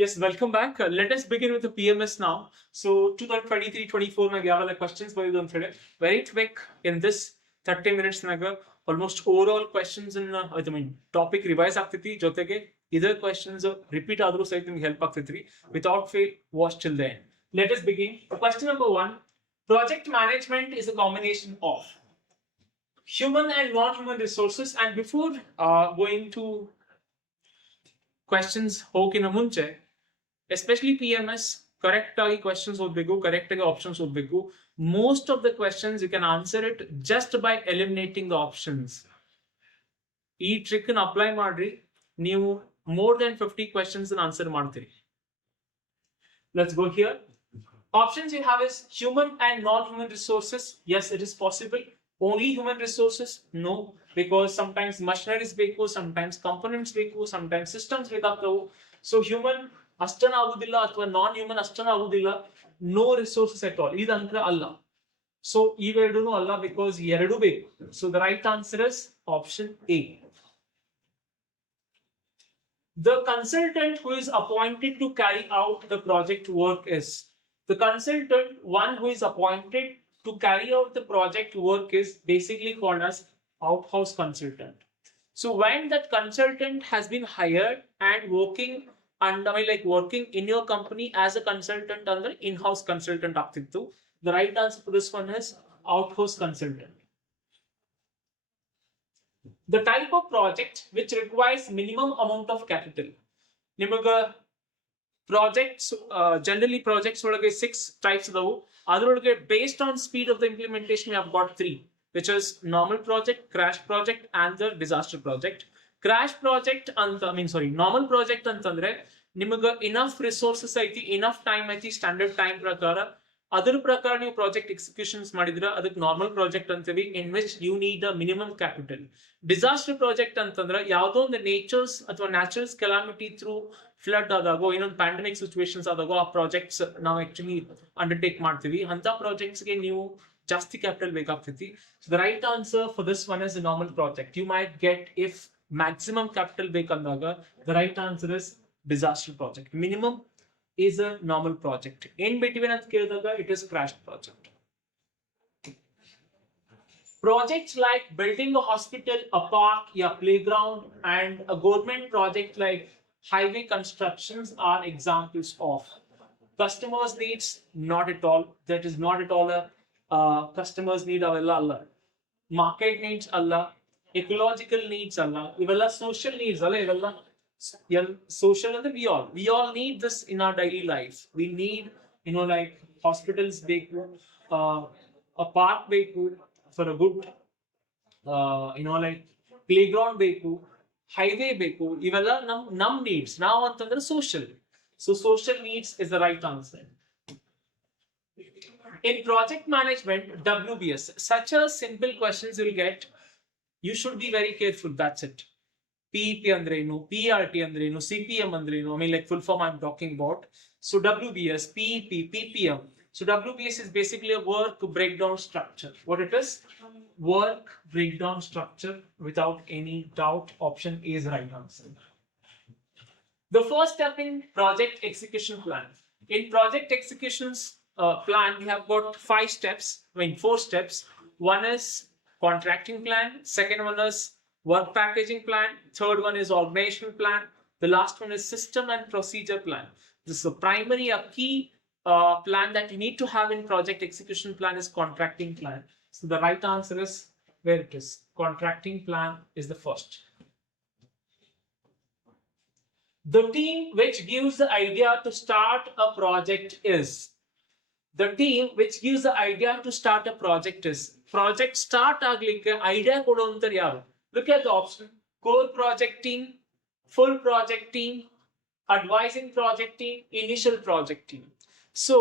Yes, welcome back. Let us begin with the PMS now. So 2023-24 में क्या वाला questions बड़ी दम फिरे. Very quick in this 30 minutes में almost overall questions in I mean topic revise ಆಗ್ತಿ थी ಜೊತೆಗೆ either questions repeat ಆದರೂ ಸಹಿತ ನಿಮಗೆ help ಆಗ್ತಿ थी. Without fail, watch till the end. Let us begin. Question number 1. Project management is a combination of human and non-human resources. And before going to questions ಹೋಗಿನ ಮುಂಚೆ especially PMS correct ಆಗಿ questions ಓದಬೇಕು, correct ಆಗಿ options ಓದಬೇಕು. Most of the questions you can answer it just by eliminating the options. ಈ trick ಅನ್ನು apply ಮಾಡ್ರಿ, ನೀವು more than 50 questions ಅನ್ನು answer ಮಾಡ್ತೀರಿ. Let's go here. Options you have is human and non-human resources. Yes, it is possible. Only human resources? No, because sometimes machineries ಬೇಕು, sometimes components ಬೇಕು, sometimes systems ಬೇಕಾಗ್ತವು. So human ಅಷ್ಟನ ಆಗುದಿಲ್ಲ ಅಥವಾ ನಾನ್ human ಅಷ್ಟನ ಆಗುದಿಲ್ಲ. No resources at all ಇದಂತ್ರ ಅಲ್ಲ. So ಇವೆರಡೂ ಅಲ್ಲ, because ಎರಡು ಬೇಕು. So the right answer is option A. The consultant who is appointed to carry out the project work is the consultant, one who is appointed to carry out the project work is basically called as outhouse consultant. So when that consultant has been hired and working and working in your company as a consultant under in-house consultant ಆಗ್ತಿತ್ತು, the right answer for this one is outhouse consultant. The type of project which requires minimum amount of capital. ನಿಮಗೆ projects generally projects ಒಳಗೆ 6 types ಅದಾವು. ಅದರೊಳಗೆ based on speed of the implementation we have got 3, which is normal project, crash project and the disaster project. Crash project ಅಂತ normal project ಅಂತಂದ್ರೆ ನಿಮಗೆ enough resources ಐತಿ, enough time ಐತಿ, standard time ಪ್ರಕಾರ ಅದರ ಪ್ರಕಾರ ನೀವು ಪ್ರಾಜೆಕ್ಟ್ ಎಕ್ಸಿಕ್ಯೂಷನ್ಸ್ ಮಾಡಿದ್ರೆ ಅದಕ್ಕೆ ನಾರ್ಮಲ್ ಪ್ರಾಜೆಕ್ಟ್ ಅಂತೀವಿ, in which you need a minimum capital. Disaster project ಅಂತಂದ್ರೆ ಯಾವುದೋ ಒಂದು ನೇಚರ್ಸ್ ಅಥವಾ ನ್ಯಾಚುರಲ್ಸ್ ಕೆಲಾಮಿಟಿ ಥ್ರೂ ಫ್ಲಡ್ ಆದಾಗೋ ಇನ್ನೊಂದು ಪ್ಯಾಂಡಮಿಕ್ ಸಿಚುವೇಶನ್ಸ್ ಆದಾಗೋ ಆ ಪ್ರಾಜೆಕ್ಟ್ಸ್ ನಾವು ಆಕ್ಚುಲಿ ಅಂಡರ್ಟೇಕ್ ಮಾಡ್ತೀವಿ. ಅಂತ ಪ್ರಾಜೆಕ್ಟ್ಸ್ಗೆ ನೀವು ಜಾಸ್ತಿ ಕ್ಯಾಪಿಟಲ್ ಬೇಕಾಗ್ತೈತಿ. The right answer for this one is normal project. You might get if maximum capital ಬೇಕಂದಾಗ the right answer is disaster project. Minimum is a normal project. In between ಅಂತ ಕೇಳಿದಾಗ it is crash project. Projects like building a hospital, a park, a playground and a government project like highway constructions are examples of. Customers needs, not at all. That is not at all a customers need avella alla. Market needs alla. Ecological needs alla. Ivella social needs alla ivella. Social and we all need this in our daily life. We need like hospitals ಬೇಕು, a park ಬೇಕು for a good like playground ಬೇಕು, highway ಬೇಕು. ಇವೆಲ್ಲ ನಮ್ needs. ನಾವು ಅಂತಂದ್ರೆ social. So social needs is the right answer. In project management, WBS, such a simple questions you'll get. You should be very careful. That's it. PEP ಅಂದ್ರೇನು, PRT ಅಂದ್ರೇನು, CPM ಅಂದ್ರೇನು, like full form I'm talking about. So WBS, PEP, PPM. So WBS is basically a work breakdown structure. What it is? Work breakdown structure, without any doubt. Option A is the right answer. The first step in project execution plan. In project executions plan, we have got 4 steps. One is contracting plan. Second one is work packaging plan. Third one is organization plan. The last one is system and procedure plan. This is the primary key plan that you need to have in project execution plan is contracting plan. So the right answer is where it is. Contracting plan is the first. The team which gives the idea to start a project is. The team which gives the idea to start a project is. Project start ಆಗ್ಲಿಕ್ಕೆ idea ಕೊಡುವಂತರು ಯಾರು? Look at the option. Core project team, full project team, advising project team, initial project team. So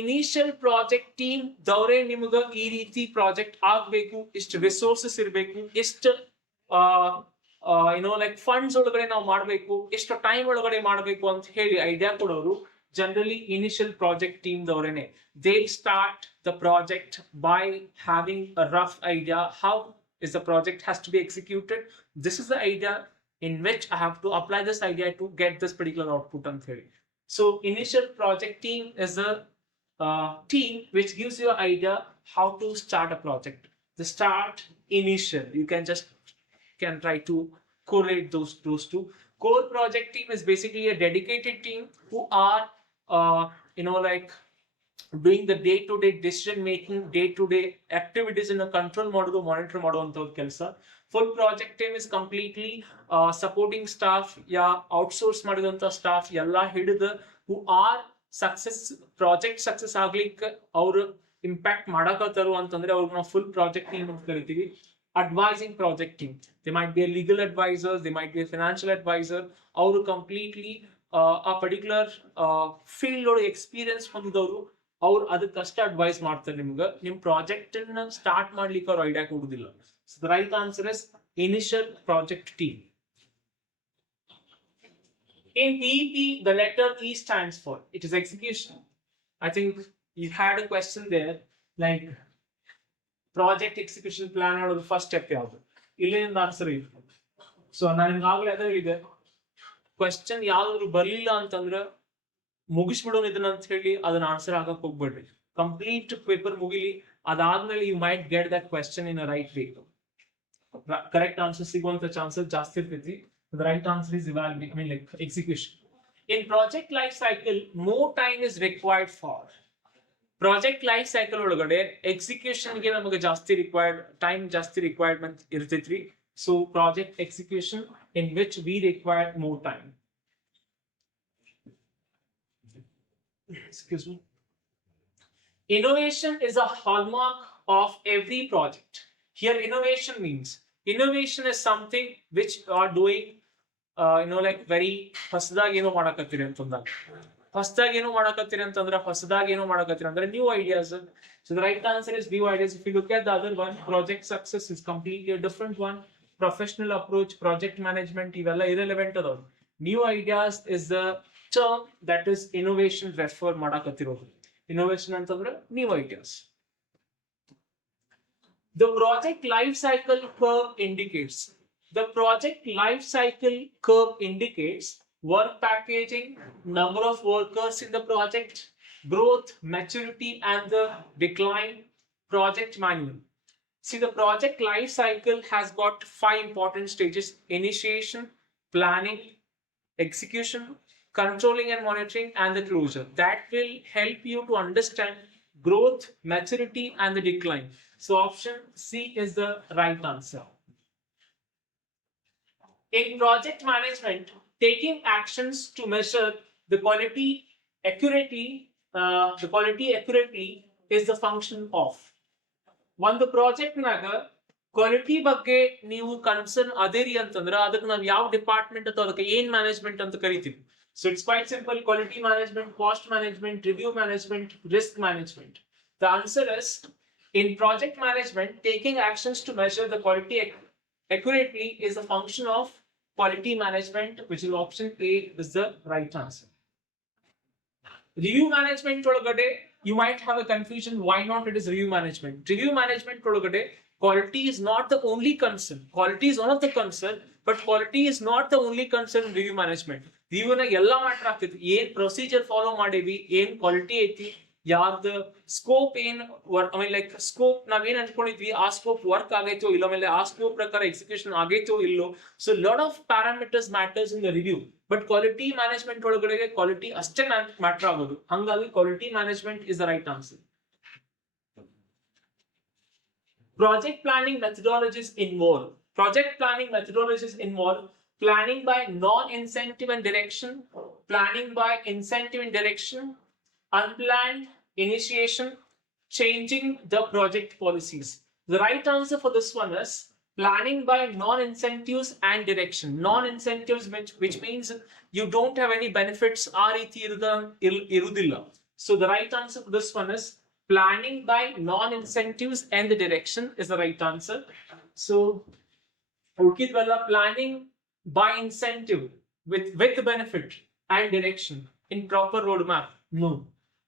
initial project team ದವರೇ ನಿಮಗೆ ಈ ರೀತಿ project ಆಗಬೇಕು, ಇಷ್ಟು resources ಇರಬೇಕು, ಇಷ್ಟು like funds ಒಳಗಡೆ ನಾವು ಮಾಡಬೇಕು, ಎಷ್ಟು ಟೈಮ್ ಒಳಗಡೆ ಮಾಡಬೇಕು ಅಂತ ಹೇಳಿ ಐಡಿಯಾ ಕೊಡೋರು generally initial project team ದವರೇನೆ. They'll start the project by having a rough idea how is the project has to be executed. This is the idea in which I have to apply this idea to get this particular output and theory. So initial project team is a team which gives you an idea how to start a project. The start initial, you can try to correlate those two. Core project team is basically a dedicated team who are like doing the day-to-day decision making, day-to-day activities in a control model, monitor model ಅಂತ ಕೆಲಸ. Full project team is completely supporting staff yeah outsource ಮಾಡಿದಂತ staff ಎಲ್ಲ ಹಿಡಿದು who are project success ಆಗ್ಲಿಕ್ಕೆ ಅವರು impact ಮಾಡಕತ್ತಾರು ಅಂತಂದ್ರೆ ಅವ್ರಿಗೆ ನಾವು ಫುಲ್ ಪ್ರಾಜೆಕ್ಟ್ ಟೀಮ್ ಅಂತ ಕರಿತೀವಿ. Advising project team, they might be a legal advisor, they might be a financial advisor, ಅವರು ಕಂಪ್ಲೀಟ್ಲಿ ಆ ಪರ್ಟಿಕ್ಯುಲರ್ ಫೀಲ್ಡ್ ಒಳಗೆ ಎಕ್ಸ್ಪೀರಿಯನ್ಸ್ ಹೊಂದಿದವರು, ಅವ್ರು ಅದಕ್ಕಷ್ಟ ಅಡ್ವೈಸ್ ಮಾಡ್ತಾರೆ ನಿಮ್ಗೆ. ನಿಮ್ ಪ್ರಾಜೆಕ್ಟ್ ಅನ್ನ ಸ್ಟಾರ್ಟ್ ಮಾಡ್ಲಿಕ್ಕೆ ಅವ್ರು ಐಡಿಯಾ ಕೊಡುದಿಲ್ಲ. So the right answer is initial project team. In PEP, the letter E stands for, it is execution. I think you had a question there, like project execution plan out of the first step ಯಾವುದು, ಇಲ್ಲಿಂದ answer ಇದೆ. So ನಾನು ಈಗಾಗಲೇ ಅದೇ ಹೇಳಿದೆ, question ಯಾವ್ದಾದ್ರು ಬರಲಿಲ್ಲ ಅಂತಂದ್ರೆ ಮುಗಿಸ್ಬಿಡೋಣ ಇದನ್ನ ಅಂತ ಹೇಳಿ ಅದನ್ನ ಆನ್ಸರ್ ಆಗಕ್ಕೆ ಹೋಗ್ಬೇಡ್ರಿ. ಕಂಪ್ಲೀಟ್ ಪೇಪರ್ ಮುಗಿಲಿ, ಅದಾದ್ಮೇಲೆ you might get that question in a right way. Correct answer ಸಿಗುವಂತ ಚಾನ್ಸಸ್ ಜಾಸ್ತಿ ಇರ್ತೈತಿ. The right answer is execution. In project life cycle, more time is required for. Project life cycle ಒಳಗಡೆ execution ಗೆ ನಮಗೆ ಜಾಸ್ತಿ ಜಾಸ್ತಿ requirement ಇರ್ತೈತ್ರಿ. So project execution in which we require more time. Excuse me. Innovation is a hallmark of every project. Here innovation is something which you are doing very ಹೊಸದಾಗಿ ಏನೋ ಮಾಡಕತ್ತೀರಿ ಅಂತಂದಾಗ, ಹೊಸದಾಗಿ ಏನೋ ಮಾಡಕತ್ತೀರಿ ಅಂದ್ರೆ new ideas. So the right answer is new ideas. If you look at the other one, project success is completely different one. Professional approach, project management ಇವೆಲ್ಲ irrelevant ಅದಾವ. New ideas is the term that is innovation refer ಮಾಡಕತ್ತಿರೋದು. Innovation ಅಂತಂದ್ರೆ new ideas. The project life cycle curve indicates. The project life cycle curve indicates work packaging, number of workers in the project, growth, maturity, and the decline. Project manual. See, the project life cycle has got 5 important stages: initiation, planning, execution, controlling and monitoring, and the closure. That will help you to understand growth, maturity, and the decline. So option C is the right answer. In project management, taking actions to measure the quality accurately is the function of. ಒಂದು project ನಾಗ quality ಬಗ್ಗೆ ನೀವು concern ಅದೇರಿ ಅಂತಂದ್ರೆ ಅದಕ್ಕೆ ನಾವು ಯಾವ department ಅಥವಾ ಅದಕ್ಕೆ ಏನ್ ಮ್ಯಾನೇಜ್ಮೆಂಟ್ ಅಂತ ಕರಿತೀವಿ. So it's quite simple: quality management, cost management, review management, risk management. The answer is, in project management, taking actions to measure the quality accurately is a function of quality management, which is option A is the right answer. Review management ಒಳಗಡೆ you might have a confusion, why not it is review management. Review management ಒಳಗಡೆ quality is not the only concern. Quality is one of the concern, but quality is not the only concern in review management. Review na ಎಲ್ಲ matter ಆಗ್ತೈತಿ. ಏನ್ procedure follow ಮಾಡೇವಿ, ಏನ್ quality ಐತಿ, ಯಾರ್ದು scope ಏನ್ scope ನಾವೇನ್ ಅನ್ಕೊಂಡಿದ್ವಿ ಆ ಸ್ಕೋಪ್ ವರ್ಕ್ ಆಗೈತೋ ಇಲ್ಲ, ಆಮೇಲೆ ಆ ಸ್ಕೋಪ್ ಪ್ರಕಾರ ಎಕ್ಸಿಕ್ಯೂಷನ್ ಆಗೈತೋ ಇಲ್ಲೋ. So lot of parameters matters in the review, but quality management ಒಳಗಡೆ ಕ್ವಾಲಿಟಿ ಅಷ್ಟೇ ಮ್ಯಾಟರ್ ಆಗೋದು. ಹಂಗಾಗಿ quality management is the right answer. Project planning methodologies involve. Project planning methodologies involve planning by non-incentive and direction, planning by incentive and direction, unplanned initiation, changing the project policies. The right answer for this one is planning by non-incentives and direction. Non-incentives, which means you don't have any benefits, ಆ ರೀತಿ ಇರುವುದಿಲ್ಲ. So the right answer for this one is planning by non-incentives and the direction is the right answer. So ಉಳ್ಕಿದ್ವಲ್ಲ, planning by incentive with benefit and direction in proper roadmap, no.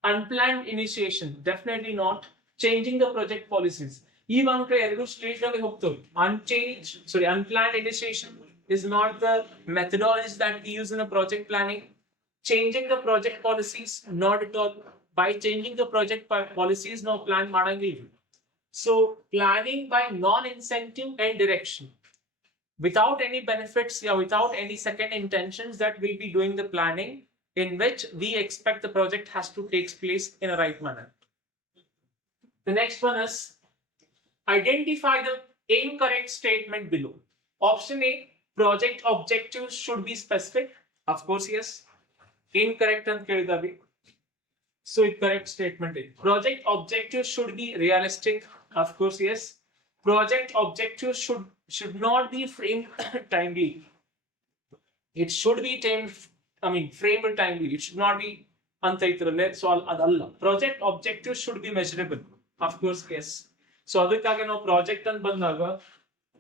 Unplanned initiation, definitely not. Changing the project policies, ಈ ಬಂದ್ರೆ ಎರಡು straight ಆಗಿ ಹೋಗ್ತವೆ. Unplanned initiation is not the methodology that we use in a project planning. changing the project policies, not at all. By changing the project policies, now plan madangill. So planning by non-incentive and direction, without any benefits, yeah, without any second intentions, that will be doing the planning in which we expect the project has to take place in a right manner. The next one is identify the incorrect statement below. Option A, project objectives should be specific. Of course, yes. Incorrect and kelidavi. So correct statement A. Project objectives should be realistic. Of course, yes. Project objectives should not be framed timely. It should be framed timely. It should not be antaitrale. So adalla. Project objectives should be measurable. Of course, yes. So adakage now project and bandaga,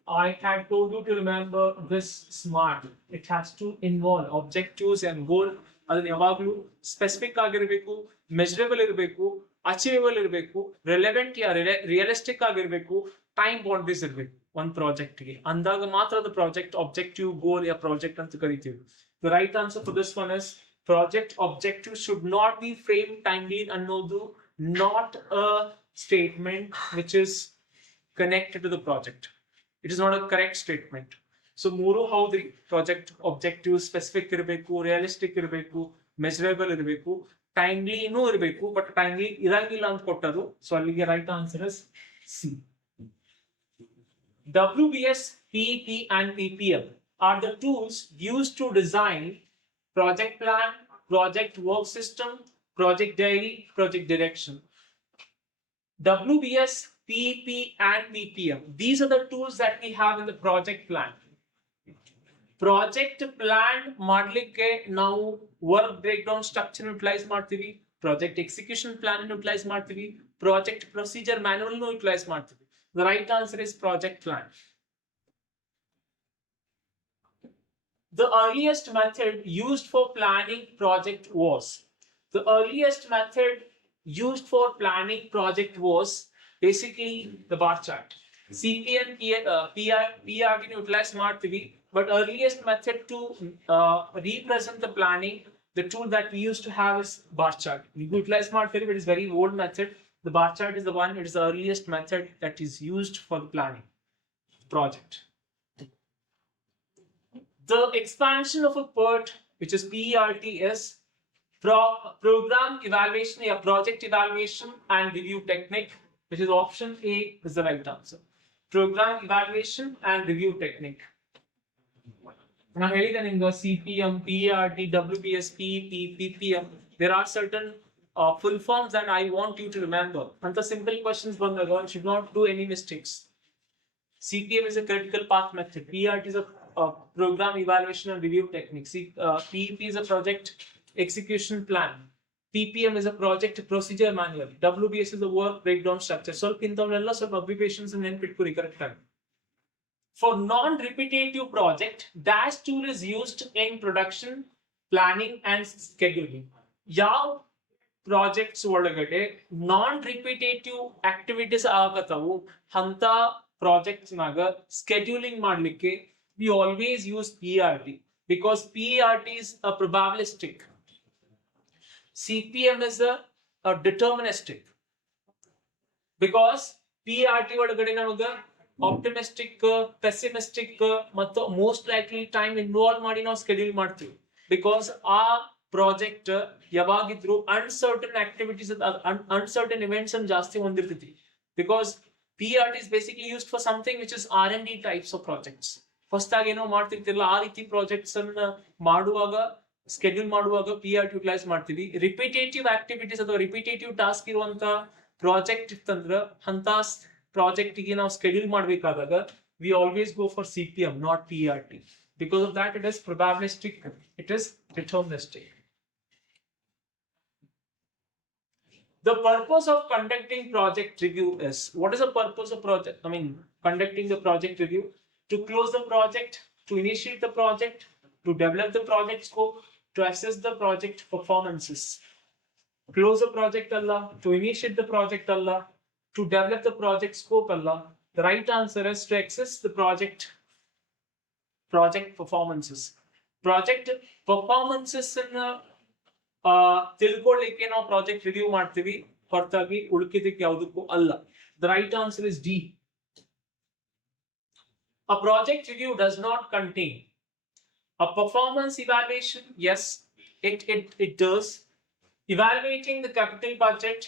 I had told you to remember this SMART. It has to involve objectives and goal. ಅದನ್ನ ಯಾವಾಗಲೂ specific ಆಗಿರಬೇಕು, measurable ಇರಬೇಕು, achievable ಇರಬೇಕು, relevant ಯಾ realistic ಆಗಿರಬೇಕು, time boundaries ಇರಬೇಕು ಒಂದು ಪ್ರಾಜೆಕ್ಟ್ಗೆ. ಅಂದಾಗ ಮಾತ್ರ ಅದು ಪ್ರಾಜೆಕ್ಟ್ ಆಬ್ಜೆಕ್ಟಿವ್ ಗೋಲ್ ಯಾ ಪ್ರಾಜೆಕ್ಟ್ ಅಂತ ಕರಿತೀವಿ. The right answer for this one is project objective should not be frame timely ಅನ್ನೋದು not a statement which is connected to the project. It is not a correct statement. So ಮೂರು ಹೌದ್ರಿ, project objective specific ಇರಬೇಕು, realistic ಇರಬೇಕು, measurable ಇರಬೇಕು, ಟೈಮ್ಲಿನೂ ಇರಬೇಕು, but timely ಇರಂಗಿಲ್ಲ ಅಂತ ಕೊಟ್ಟರು. ಸೊ ಅಲ್ಲಿಗೆ right answer is C. WBS, PEP and PPM are the tools used to design project plan, project work system, project diary, project direction. WBS, PEP and PPM. These are the tools that we have in the project plan. Project plan ಮಾಡಲಿಕ್ಕೆ ನಾವು work break down structure utilise ಮಾಡ್ತೀವಿ, project execution plan utilise ಮಾಡ್ತೀವಿ, project procedure manual utilise ಮಾಡ್ತೀವಿ. The right answer is project plan. The earliest method used for planning project was. The earliest method used for planning project was basically the bar chart. CPN, PR utilize ಮಾಡ್ತೀವಿ, but earliest method to represent the planning, the tool that we used to have is bar chart. We utilize ಮಾಡ್ತೀವಿ, but it's very old method. The bar chart is the one, it is the earliest method that is used for the planning project. The expansion of a PERT, which is PERT, is program evaluation or project evaluation and review technique, which is option A is the right answer. Program evaluation and review technique. Now here in the CPM, PERT, WBS, PEP, PPM, there are certain full forms that I want you to remember. And the simple questions bandaga, you should not do any mistakes. CPM is a critical path method. PERT is a program evaluation and review technique. PEP is a project execution plan. PPM is a project procedure manual. WBS is a work breakdown structure. So intavella ಸ್ವಲ್ಪ abbreviations and then pitpuri correct time. For non-repetitive project, dash tool is used in production, planning and scheduling. ಯಾವ projects ಒಳಗಡೆ ನಾನ್ repetitive activities ಆಗತ್ತವು ಅಂತ projects ನಾಗ scheduling ಮಾಡ್ಲಿಕ್ಕೆ we always use PERT because PERT is a probabilistic. CPM is a deterministic because PERT ಒಳಗಡೆ ನಮಗೆ optimistic, pessimistic ಮತ್ತು most likely time involve ಮಾಡಿ ನಾವು ಸ್ಕೆಡ್ಯೂಲ್ ಮಾಡ್ತೀವಿ. ಬಿಕಾಸ್ ಆ ಪ್ರಾಜೆಕ್ಟ್ ಯಾವಾಗಿದ್ರು ಅನ್ಸರ್ಟನ್ ಆಕ್ಟಿವಿಟೀಸ್, ಅನ್ಸರ್ಟನ್ ಇವೆಂಟ್ಸ್ ಅನ್ನು ಜಾಸ್ತಿ ಹೊಂದಿರ್ತೈತಿ. Because PERT is basically used for something which is R&D types of projects. ಹೊಸದಾಗಿ ಏನೋ ಮಾಡ್ತಿರ್ತಿರಲ್ಲ, ಆ ರೀತಿ ಪ್ರಾಜೆಕ್ಟ್ಸ್ ಅನ್ನ ಮಾಡುವಾಗ, ಸ್ಕೆಡ್ಯೂಲ್ ಮಾಡುವಾಗ PERT ಯುಟಿಲೈಸ್ ಮಾಡ್ತೀವಿ. ರಿಪಿಟೇಟಿವ್ ಆಕ್ಟಿವಿಟೀಸ್ ಅಥವಾ ರಿಪಿಟೇಟಿವ್ ಟಾಸ್ಕ್ ಇರುವಂತ ಪ್ರಾಜೆಕ್ಟ್ ಇತ್ತಂದ್ರೆ ಅಂತ ಪ್ರಾಜೆಕ್ಟ್ ಗೆ ನಾವು ಸ್ಕೆಡ್ಯೂಲ್ ಮಾಡಬೇಕಾದಾಗ we always go for CPM, not PERT. Because of that, it is probabilistic, it is deterministic. The purpose of conducting project review is, what is the purpose of conducting the project review? To close the project, to initiate the project, to develop the project scope, to assess the project performances. Close the project Allah, to initiate the project Allah, to develop the project scope Allah. The right answer is to assess the project performances. Project performances in ತಿಳ್ಕೊಳ್ಳಿಕ್ಕೆ ನಾವು project review ಮಾಡ್ತೀವಿ, ಹೊರತಾಗಿ ಉಳ್ಕಿದಕ್ಕೆ ಯಾವುದಕ್ಕೂ ಅಲ್ಲ. The right answer is D. A project review does not contain a performance evaluation. Yes, it does. Evaluating the capital budget,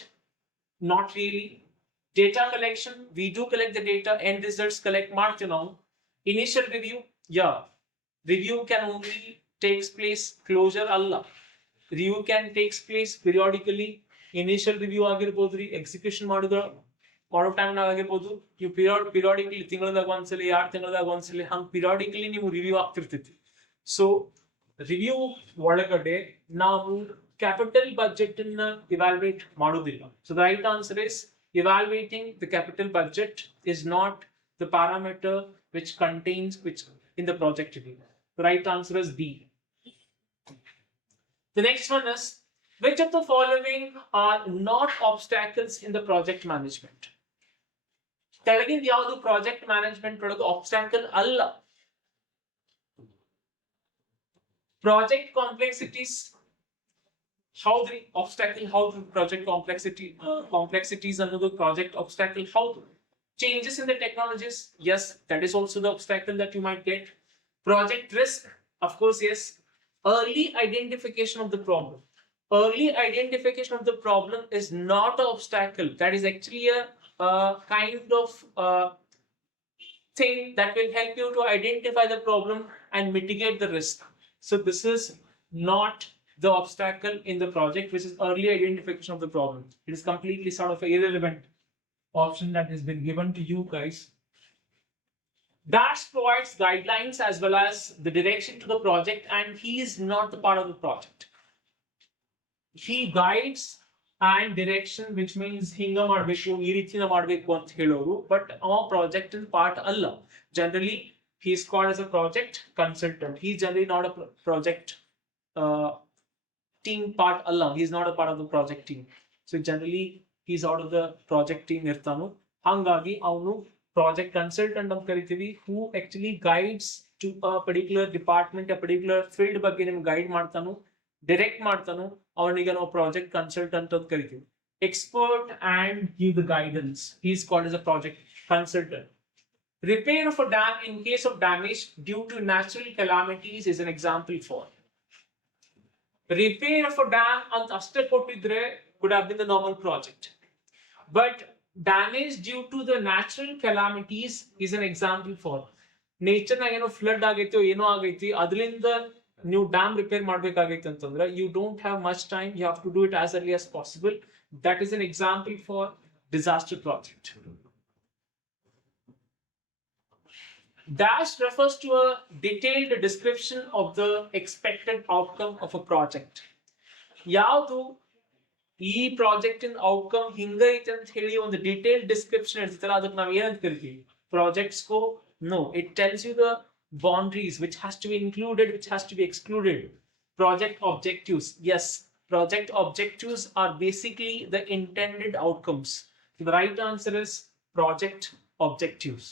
not really. Data collection, we do collect the data, end results collect marked now. Initial review, yeah. Review can only takes place closure Allah. Review can takes place periodically. Initial review ಆಗಿರಬಹುದು, execution ಮಾಡೋ time ನಾಗ ಆಗಿರ್ಬೋದು. ನೀವು periodically ತಿಂಗಳದಾಗ ಒಂದ್ಸಲಿ, 2 ತಿಂಗಳದಾಗ ಒಂದ್ಸಲಿ ಹಂಗ್ periodically ನೀವು ರಿವ್ಯೂ ಆಗ್ತಿರ್ತೈತಿ. ಸೊ ರಿವ್ಯೂ ಒಳಗಡೆ ನಾವು ಕ್ಯಾಪಿಟಲ್ ಬಜೆಟ್ ಅನ್ನ ಇವ್ಯಾಲ್ಯೂಯೇಟ್ ಮಾಡೋದಿಲ್ಲ. So the right answer is evaluating the capital budget is not the parameter which contains which in the project review. The right answer is B. The next one is, which of the following are not obstacles in the project management? ಕೆಳಗಿಂದ ಯಾವುದು project management ಒಳಗೆ ಆಬ್ಸ್ಟಾಕಲ್ ಅಲ್ಲ? Project complexities ಹೌದ್ರಿ, ಆಬ್ಸ್ಟಾಕಲ್ ಹೌದು. Project complexities ಅನ್ನೋದು project ಆಬ್ಸ್ಟಾಕಲ್ ಹೌದು. Changes in the technologies, yes, that is also the obstacle that you might get. Project risk, of course, yes. Early identification of the problem. Early identification of the problem is not an obstacle. That is actually a kind of thing that will help you to identify the problem and mitigate the risk. So this is not the obstacle in the project, which is early identification of the problem. It is completely sort of irrelevant option that has been given to you guys. Dash provides guidelines as well as the direction to the project, and he is not the part of the project. He guides and direction, which means hinga ಮಾಡಬೇಕು, ಈ ರೀತಿನ ಮಾಡಬೇಕು ಅಂತ ಹೇಳೋರು, but ಆ project part ಅಲ್ಲ. Generally he is called as a project consultant. He is generally not a project team part ಅಲ್ಲ. He is not a part of the project team. So generally he is out of the project team ಇರ್ತಾನು. ಹಾಗಾಗಿ ಅವನು project consultant ಅಂತ ಕರಿತೀವಿ, who actually guides to a particular department, a particular field ಬಗ್ಗೆ ನಿಮ್ಗೆ guide ಮಾಡ್ತಾನು, direct ಮಾಡ್ತಾನು. ಅವನಿಗೆ ನಾವು project consultant ಅಂತ ಕರಿತೀವಿ. Expert and give the guidance, he is called as a project consultant. Repair of a dam in case of damage due to natural calamities is an example for. Repair of a dam ಅಂತ ಅಷ್ಟೇ ಕೊಟ್ಟಿದ್ರೆ could have been the normal project, but damage due to the natural calamities is an example for. Nature ನಾಗ ಏನೋ flood ಆಗೈತಿ, ಏನೋ ಆಗೈತಿ, ಅದರಿಂದ ನೀವು ಡ್ಯಾಮ್ ರಿಪೇರ್ ಮಾಡ್ಬೇಕಾಗೈತಿ ಅಂತಂದ್ರೆ you don't have much time, you have to do it as early as possible. That is an example for disaster project. Dash refers to a detailed description of the expected outcome of a project. ಯಾವುದು ಈ project in outcome ಹಿಂಗೈತೆ ಅಂತ ಹೇಳಿ ಒಂದು detail description ಇರ್ತಲ್ಲ, ಅದಕ್ಕೆ ನಾವು ಏನಂತ ಕರಿತೀವಿ? Project scope? No, it tells you the boundaries, which has to be included, which has to be excluded. Project objectives, yes, project objectives are basically the intended outcomes. The right answer is project objectives.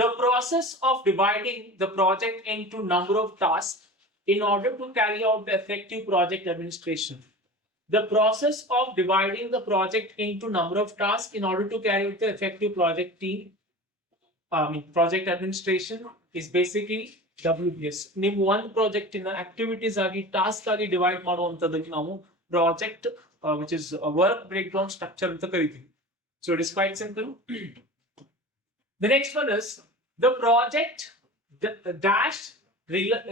The process of dividing the project into number of tasks in order to carry out the effective project administration. The process of dividing the project into number of tasks in order to carry out the effective project administration is basically WBS. ನೀವು ಒಂದು project ಇನ activities ಆಗಿ task ಆಗಿ divide ಮಾಡುವಂತದಕ್ಕೆ ನಾವು project which is a work breakdown structure ಅಂತ ಕರಿತೀವಿ. So it is quite simple. The next one is the project dash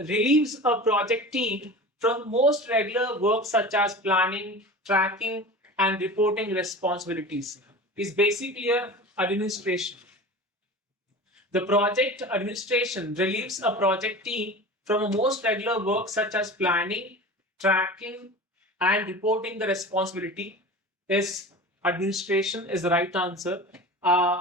relieves a project team from most regular work such as planning, tracking, and reporting responsibilities. Is basically a administration. The project administration relieves a project team from most regular work such as planning, tracking, and reporting the responsibility. Is administration is the right answer.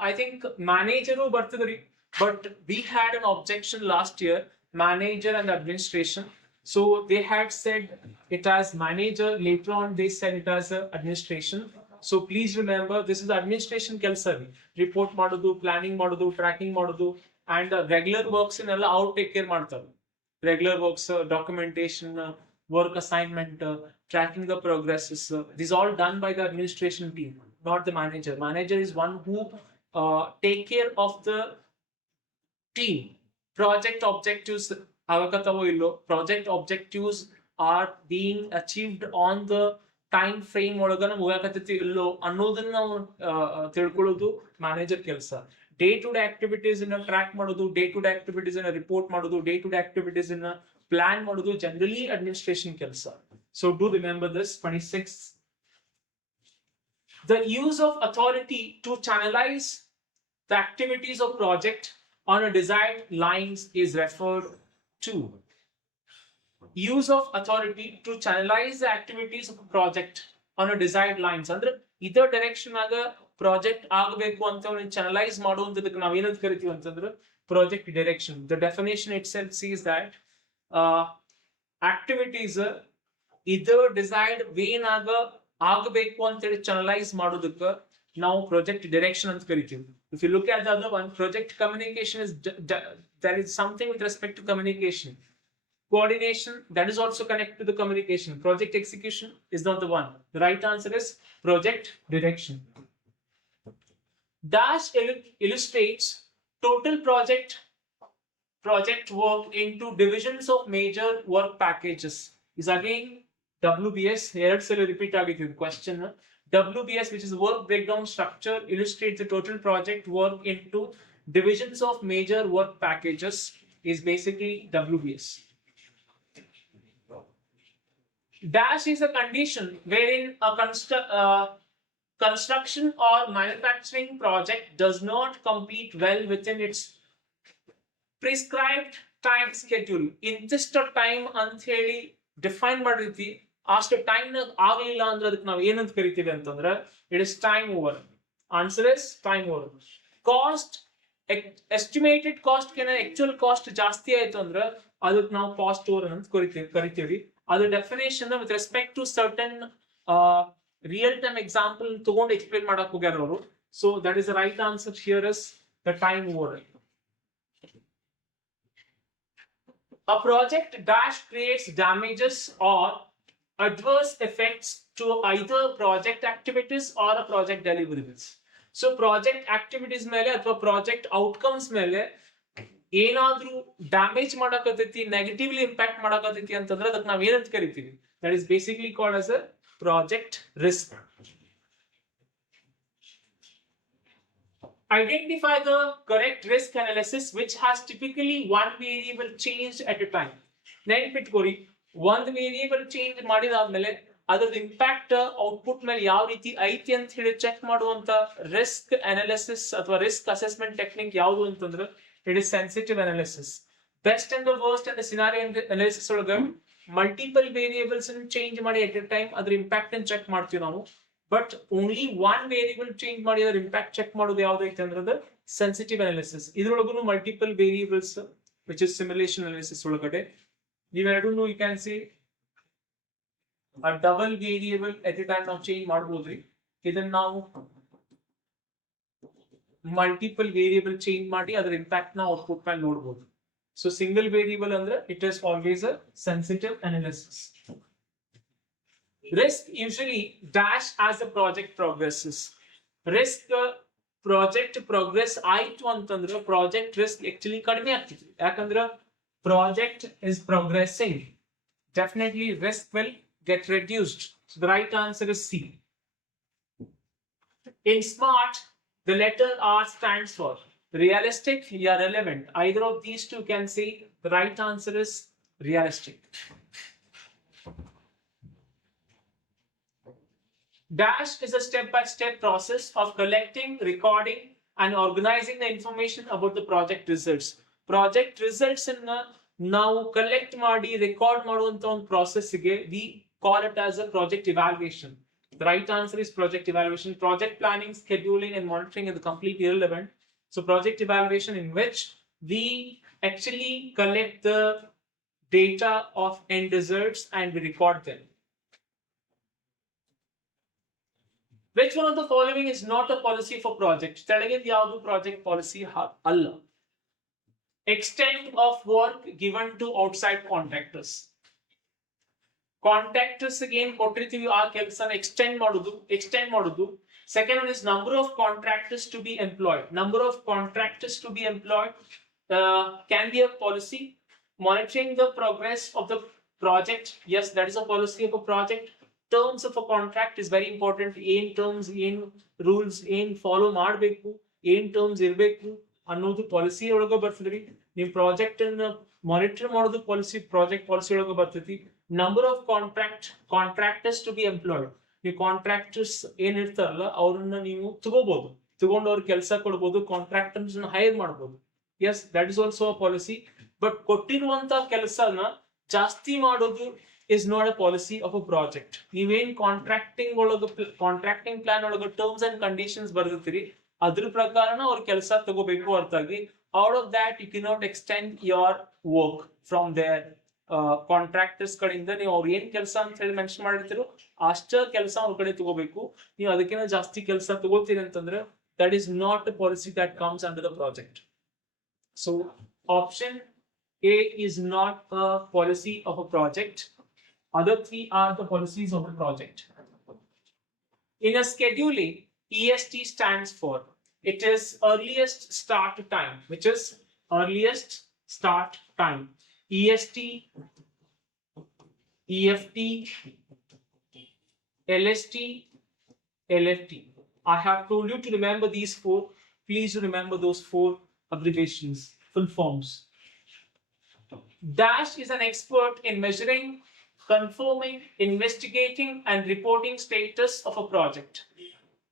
I think manager ಬರ್ತದ್ರಿ, but we had an objection last year, manager and administration. So they had said it as manager, later on they said it as administration. So please remember, this is administration ಕೆಲಸ. Report ಮಾಡೋದು, planning ಮಾಡೋದು, tracking ಮಾಡೋದು, and regular works in ಎಲ್ಲ ಅವ್ರು take care ಮಾಡ್ತಾರೆ. regular works, documentation, work assignment, tracking the progresses. These all done by the administration team, not the manager. Manager is one who take care of the team. Project objectives ಆಗಕತ್ತವೋ ಇಲ್ಲೋ, project objectives are being achieved on the time frame ಒಳಗನ ಮುಗಾಕತ್ತೈತಿ ಇಲ್ಲೋ ಅನ್ನೋದನ್ನ ನಾವು ತಿಳ್ಕೊಳ್ಳೋದು manager ಕೆಲಸ. Day to day activities ಅನ್ನ track ಮಾಡೋದು, day to day activities ಅನ್ನ report ಮಾಡೋದು, ಡೇ ಟು ಡೇ ಆಕ್ಟಿವಿಟೀಸ್ ಅನ್ನ ಪ್ಲಾನ್ ಮಾಡೋದು ಜನರಲಿ ಅಡ್ಮಿನಿಸ್ಟ್ರೇಷನ್ ಕೆಲಸ. So do remember this. 26, the use of authority to channelize the activities of project on a desired lines is referred to. Use of authority to channelize the activities of a project on a desired lines ಅಂದ್ರೆ ಇದೇ direction ಆಗ project ಆಗಬೇಕು ಅಂತ channelise ಮಾಡುವಂತದಕ್ಕೆ ನಾವು ಏನಂತ ಕರಿತೀವಿ ಅಂತಂದ್ರೆ project direction. The definition itself sees that activities ಇದೇ ಡಿಸೈರ್ಡ್ ವೇನ್ ಆಗ ಆಗಬೇಕು ಅಂತೇಳಿ ಚಾನಲೈಸ್ ಮಾಡೋದಕ್ಕೆ ನಾವು ಪ್ರಾಜೆಕ್ಟ್ ಡೈರೆಕ್ಷನ್ ಅಂತ ಕರಿತೀವಿ. If you look at the other one, project communication is there is something with respect to communication. Coordination, that is also connected to the communication. Project execution is not the one. The right answer is project direction. Dash illustrates total project work into divisions of major work packages. Is again WBS. Here it's a repeat again question. WBS, which is work breakdown structure, illustrates the total project work into divisions of major work packages, is basically WBS. Dash is a condition wherein a construction or manufacturing project does not complete well within its prescribed time schedule. ಇಂತಿಷ್ಟ time ಅಂತ ಹೇಳಿ define ಮಾಡಿರ್ತಿ, ಅಷ್ಟು time ಆಗಲಿಲ್ಲ ಅಂದ್ರೆ ಅದಕ್ಕೆ ನಾವು ಏನಂತ ಕರಿತೀವಿ ಅಂತಂದ್ರೆ it is time over. Answer is time over. Cost, estimated cost ಕಿಂತ ಆಕ್ಚುಯಲ್ ಕಾಸ್ಟ್ ಜಾಸ್ತಿ ಆಯ್ತು ಅಂದ್ರೆ ಅದಕ್ಕೆ ನಾವು ಕಾಸ್ಟ್ ಓವರ್ ಅಂತ ಕರಿತೀವಿ. ಅದು definition with respect to certain real time example ತಗೊಂಡು ಎಕ್ಸ್ಪ್ಲೇನ್ ಮಾಡಕ್ ಹೋಗ್ಯಾರ ಅವರು. So that is the right answer here is the time over. A project dash creates damages or adverse effects to either project activities or a project deliverables. So project activities ಮೇಲೆ ಅಥವಾ project outcomes ಮೇಲೆ ಏನಾದ್ರೂ damage ಮಾಡಕತ್ತೈತಿ, negatively impact ಮಾಡಕತ್ತೈತಿ ಅಂತಂದ್ರೆ ಅದಕ್ಕೆ ನಾವು ಏನಂತ ಕರಿತೀವಿ? That is basically called as a project risk. Identify the correct risk analysis which has typically one variable changed at a time. ನೆನಪಿಟ್ಕೋರಿ, ಒಂದು ವೇರಿಯೇಬಲ್ ಚೇಂಜ್ ಮಾಡಿದಾದ್ಮೇಲೆ ಅದರ ಇಂಪ್ಯಾಕ್ಟ್ ಔಟ್ಪುಟ್ ಮೇಲೆ ಯಾವ ರೀತಿ ಐತಿ ಅಂತ ಹೇಳಿ ಚೆಕ್ ಮಾಡುವಂತ ರಿಸ್ಕ್ ಅನಾಲಿಸಿಸ್ ಅಥವಾ ರಿಸ್ಕ್ ಅಸೆಸ್ಮೆಂಟ್ ಟೆಕ್ನಿಕ್ ಯಾವುದು ಅಂತಂದ್ರೆ it is sensitive analysis. Best and the worst and scenario analysis ಒಳಗೆ ಮಲ್ಟಿಪಲ್ ವೇರಿಯೇಬಲ್ಸ್ ಚೇಂಜ್ ಮಾಡಿ ಎಟ್ ಎ ಟೈಮ್ ಅದ್ರ ಇಂಪ್ಯಾಕ್ಟ್ ಅನ್ನು ಚೆಕ್ ಮಾಡ್ತೀವಿ ನಾವು. But only one variable change ಮಾಡಿ ಅದರ ಇಂಪ್ಯಾಕ್ಟ್ ಚೆಕ್ ಮಾಡೋದು ಯಾವ್ದೈತೆ ಅಂದ್ರೆ ಸೆನ್ಸಿಟಿವ್ ಅನಾಲಿಸಿಸ್. ಇದ್ರೊಳಗೂ multiple variables which is simulation analysis ಒಳಗಡೆ ನೀವೆರಡೂ you can see a double variable at a time ನಾವು ಚೇಂಜ್ ಮಾಡಬಹುದ್ರಿ. ಇದನ್ನ ನಾವು ಮಲ್ಟಿಪಲ್ ವೇರಿಯೇಬಲ್ ಚೇಂಜ್ ಮಾಡಿ ಅದರ ಇಂಪ್ಯಾಕ್ಟ್ ನ ಔಟ್ಪುಟ್ ಮೇಲೆ ನೋಡಬಹುದು. ಸೊ ಸಿಂಗಲ್ ವೇರಿಯೇಬಲ್ ಅಂದ್ರೆ it is always a sensitive analysis. Risk usually dash as the project progresses. Risk project progress ಆಯ್ತು ಅಂತಂದ್ರೆ ಪ್ರಾಜೆಕ್ಟ್ ರಿಸ್ಕ್ ಆಕ್ಚುಲಿ ಕಡಿಮೆ ಆಗ್ತದೆ. ಯಾಕಂದ್ರೆ project is progressing, definitely risk will get reduced. So the right answer is C. In SMART, the letter R stands for realistic or relevant. Either of these two can say the right answer is realistic. Dash is a step-by-step process of collecting, recording, and organizing the information about the project results. Project results ಅನ್ನ ನಾವು collect ಮಾಡಿ record ಮಾಡುವಂತ ಒಂದು process ಗೆ we call it as a project evaluation. The right answer is project evaluation. Project planning, scheduling, and monitoring is completely irrelevant. So project evaluation in which we actually collect the data of end results and we record them. Which one of the following is not a policy for project? Telling the project policy Allah. extent of work given to outside contractors. Contractors again ಕೊಟ್ಟಿರ್ತೀವಿ ಆ ಕೆಲಸನ extend ಮಾಡೋದು. Second one is number of contractors to be employed. Number of contractors to be employed can be a policy. Monitoring the progress of the project. Yes, that is a policy of a project. Terms of a contract is very important. ಏನ್ terms, ಏನ್ rules, ಏನ್ follow ಮಾಡಬೇಕು, ಏನ್ terms ಇರಬೇಕು ಅನ್ನೋದು policy ಒಳಗೆ ಬರ್ತದ್ರಿ. ನೀವು ಪ್ರಾಜೆಕ್ಟ್ ಅನ್ನ ಮಾನಿಟರ್ ಮಾಡೋದು ಪ್ರಾಜೆಕ್ಟ್ ಪಾಲಿಸಿ ಒಳಗೆ ಬರ್ತೈತಿ. Number of contractors to be employed. ನೀವು ಕಾಂಟ್ರಾಕ್ಟರ್ಸ್ ಏನಿರ್ತಾರಲ್ಲ ಅವ್ರನ್ನ ನೀವು ತಗೊಂಡು ಅವ್ರ ಕೆಲಸ ಕೊಡ್ಬೋದು, ಕಾಂಟ್ರಾಕ್ಟರ್ಸ್ ಹೈರ್ ಮಾಡ್ಬೋದು. Yes, that is also a policy. But ಕೊಟ್ಟಿರುವಂತ ಕೆಲಸನ ಜಾಸ್ತಿ ಮಾಡೋದು is not a policy of a project. ನೀವೇನ್ ಕಾಂಟ್ರಾಕ್ಟಿಂಗ್ ಪ್ಲಾನ್ ಒಳಗೆ ಟರ್ಮ್ಸ್ ಅಂಡ್ ಕಂಡೀಷನ್ಸ್ ಬರ್ದಿರ್ತೀರಿ ಅದ್ರ ಪ್ರಕಾರನ ಅವ್ರ ಕೆಲಸ ತಗೋಬೇಕು ಹೊರತಾಗಿ out of that you cannot extend your work from their contractors ಕಡೆಯಿಂದ ನೀವು ಅವ್ರು ಏನ್ ಕೆಲಸ ಅಂತ ಹೇಳಿ ಮೆನ್ಷನ್ ಮಾಡಿರ್ತೀರೋ ಅಷ್ಟ ಕೆಲಸ ಅವ್ರ ಕಡೆ ತಗೋಬೇಕು. ನೀವು ಅದಕ್ಕಿಂತ ಜಾಸ್ತಿ ಕೆಲಸ ತಗೋತೀರಿ ಅಂತಂದ್ರೆ that is not a policy that comes under the project. So option A is not a policy of a project. Other three are the policies of the project. In a scheduling, EST stands for, it is earliest start time, which is earliest start time. EST, EFT, LST, LFT. I have told you to remember these four. Please remember those four abbreviations, full forms. Dash is an expert in measuring, confirming, investigating and reporting status of a project.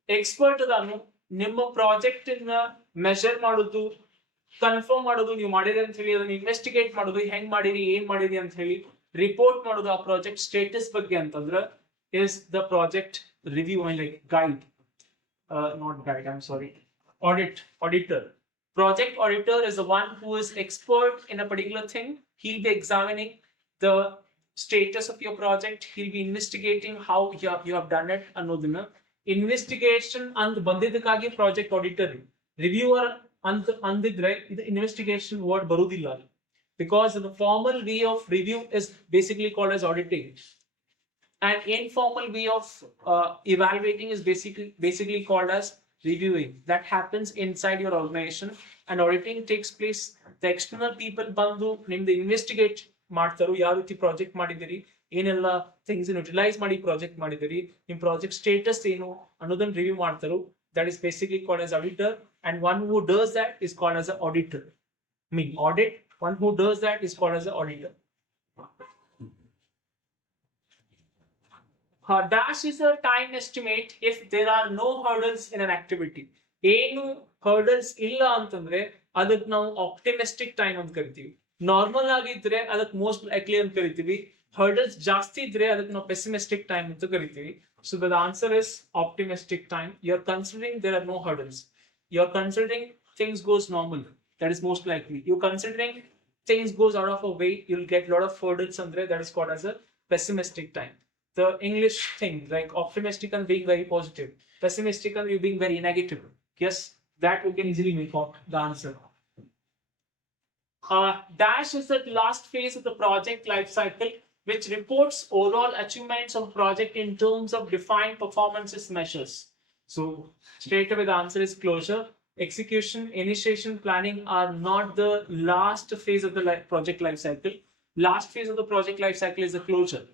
Expert adanu ನಿಮ್ಮ project ಅನ್ನ measure ಮಾಡೋದು, confirm ಮಾಡೋದು, ನೀವು ಮಾಡಿರಿ ಅಂತ ಹೇಳಿ ಅದನ್ನ investigate ಮಾಡೋದು, ಹೆಂಗ್ ಮಾಡಿರಿ ಏನ್ ಮಾಡಿರಿ ಅಂತ ಹೇಳಿ ರಿಪೋರ್ಟ್ ಮಾಡೋದು ಆ ಪ್ರಾಜೆಕ್ಟ್ ಸ್ಟೇಟಸ್ ಬಗ್ಗೆ ಅಂತಂದ್ರೆ is the project review and like guide, not guide, I'm sorry, auditor. Project auditor is the one who is expert in a particular thing. He'll be examining the status of your project. He'll be investigating how you have done it ಅನ್ನೋದನ್ನ. Investigation ಅಂತ ಬಂದಿದ್ದಕ್ಕಾಗಿ project auditor. Reviewer ಅಂತ ಅಂದಿದ್ರೆ ಇದು investigation word ಬರುವುದಿಲ್ಲ. Because the formal way of review is basically called as auditing, and informal way of evaluating is basically called as reviewing. That happens inside your organization, and auditing takes place. The external people ಬಂದು ನಿಮ್ದು investigate ಮಾಡ್ತಾರೋ, ಯಾವ ರೀತಿ project ಮಾಡಿದಿರಿ, ಏನೆಲ್ಲ things utilise ಮಾಡಿ project ಮಾಡಿದಿರಿ, ನಿಮ್ ಪ್ರಾಜೆಕ್ಟ್ ಸ್ಟೇಟಸ್ ಏನು ಅನ್ನೋದನ್ನ ರಿವ್ಯೂ ಮಾಡ್ತಾರೋ. That is basically called as auditor, and one who does that is called as an auditor. Audit, one who does that is called as an auditor. Dash is a time estimate if there are no hurdles in an activity. ಏನು hurdles ಇಲ್ಲ ಅಂತಂದ್ರೆ ಅದಕ್ಕೆ ನಾವು optimistic time ಅಂತ ಕರಿತೀವಿ. Normal ಆಗಿದ್ರೆ ಅದಕ್ಕೆ most likely ಅಂತ ಕರಿತೀವಿ. hurdles ಜಾಸ್ತಿ ಇದ್ರೆ ಅದಕ್ಕೆ ನಾವು pessimistic time ಅಂತ ಕರಿತೀವಿ. So the answer is optimistic time. You're considering there are no hurdles. You're considering things goes normal. That is most likely. You're considering things goes out of a way, you'll get a lot of hurdles andre. That is called as a pessimistic time. The English thing like optimistic and being very positive, pessimistic and you being very negative. Yes, that we can easily make out the answer. Dash is the last phase of the project life cycle, which reports overall achievements of project in terms of defined performances measures. So straight away the answer is closure. Execution, initiation, planning are not the last phase of the project life cycle. Last phase of the project life cycle is the closure.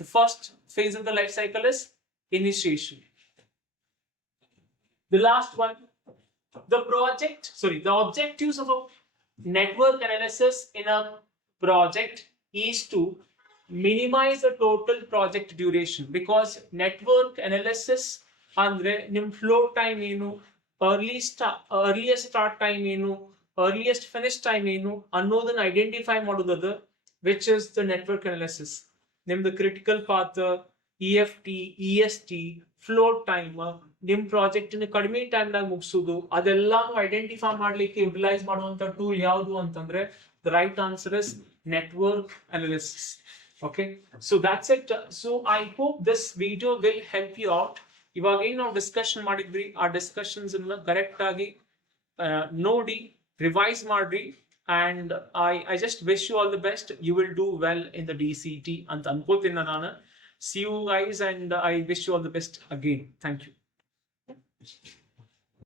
The first phase of the life cycle is initiation. The last one, the objectives of a network analysis in a project is to minimize the total project duration, because network analysis andre nim flow time ಏನು, earliest start time ಏನು, earliest finish time ಏನು ಅನ್ನೋದನ್ನ identify ಮಾಡೋದು, which is the network analysis. ನಿಮ್ದು critical path, EFT, EST, flow time, ನಿಮ್ project ಕಡಿಮೆ time ನಾಗ ಮುಗಿಸೋದು, ಅದೆಲ್ಲಾನು identify ಮಾಡ್ಲಿಕ್ಕೆ ಯುಟಿಲೈಸ್ ಮಾಡುವಂತ ಟೂಲ್ ಯಾವುದು ಅಂತಂದ್ರೆ the right answer is network analysis. Okay, so that's it. So I hope this video will help you out. ಇವಾಗ ಏನು ನಾವು ಡಿಸ್ಕಷನ್ ಮಾಡಿದ್ವಿ ಆ ಡಿಸ್ಕಷನ್ಸ್ ಕರೆಕ್ಟ್ ಆಗಿ ನೋಡಿ ರಿವೈಸ್ ಮಾಡ್ರಿ. and I just wish you all the best. You will do well in the DCET and ಅನ್ಕೋತೀನಿ ನಾನು. See you guys, and I wish you all the best again. Thank you.